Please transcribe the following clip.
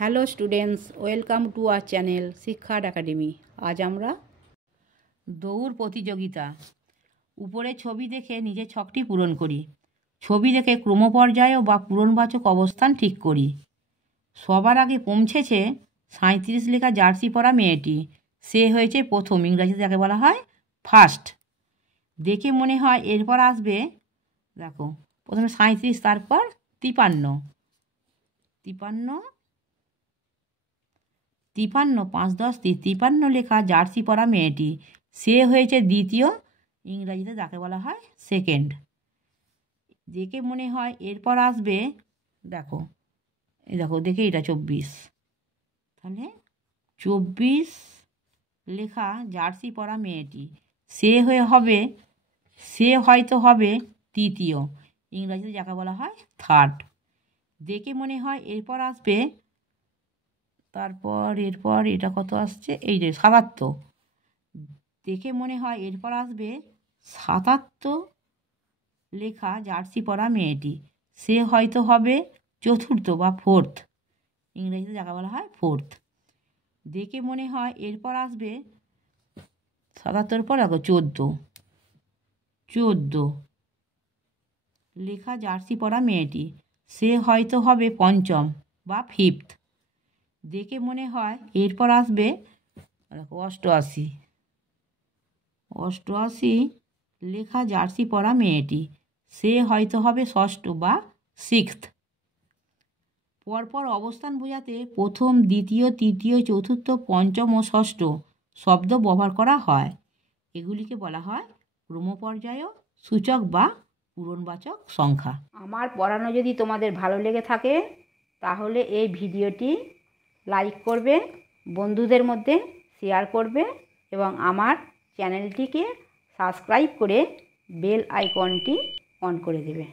Hello students, welcome to our channel শিক্ষার academy. আজ আমরা দৌড় প্রতিযোগিতা। উপরে ছবি দেখে নিজের ছকটি পূরণ করি। ছবি দেখে ক্রমপর্যায় বা পূরণবাচক অবস্থান ঠিক করি। সবার আগে পৌঁছেছে 37 লেখা জার্সি পরা মেয়েটি। সে হয়েছে প্রথম, ইংরাজিতে যাকে বলা হয় ফার্স্ট। দেখে মনে হয় এরপর আসবে, দেখো প্রথমে 37, তারপর 53, 5 10 53 লেখা জার্সি পরা মেয়েটি। সে হয়েছে দ্বিতীয়, ইংরাজিতে যাকে বলা হয় সেকেন্ড। দেখে মনে হয় এরপর আসবে, দেখো দেখে এটা 24, তাহলে 24 লেখা জার্সি পরা মেয়েটি। সে হয়তো হবে তৃতীয়, ইংরাজিতে যাকে বলা হয় থার্ড। দেখে মনে হয় এরপর আসবে, এরপর এটা কত আসছে, এই যে 77। দেখে মনে হয় এরপর আসবে 77 লেখা জার্সি পরা মেয়েটি। সে হয়তো হবে চতুর্থ বা ফোর্থ, ইংরেজিতে যাকে বলা হয় ফোর্থ। দেখে মনে হয় এরপর আসবে 77 পর দেখো 14 লেখা জার্সি পরা মেয়েটি। সে হয়তো হবে পঞ্চম বা ফিফথ। দেখে মনে হয় এরপর আসবে 88 লেখা জার্সি পরা মেয়েটি। সে হয়তো হবে ষষ্ঠ বা সিক্সথ। পরপর অবস্থান বোঝাতে প্রথম, দ্বিতীয়, তৃতীয়, চতুর্থ, পঞ্চম ও ষষ্ঠ শব্দ ব্যবহার করা হয়। এগুলিকে বলা হয় ক্রমপর্যায় সূচক বা পূরণবাচক সংখ্যা। আমার পড়ানো যদি তোমাদের ভালো লেগে থাকে তাহলে এই ভিডিওটি লাইক করবে, বন্ধুদের মধ্যে শেয়ার করবে এবং আমার চ্যানেলটিকে সাবস্ক্রাইব করে বেল আইকনটি অন করে দেবে।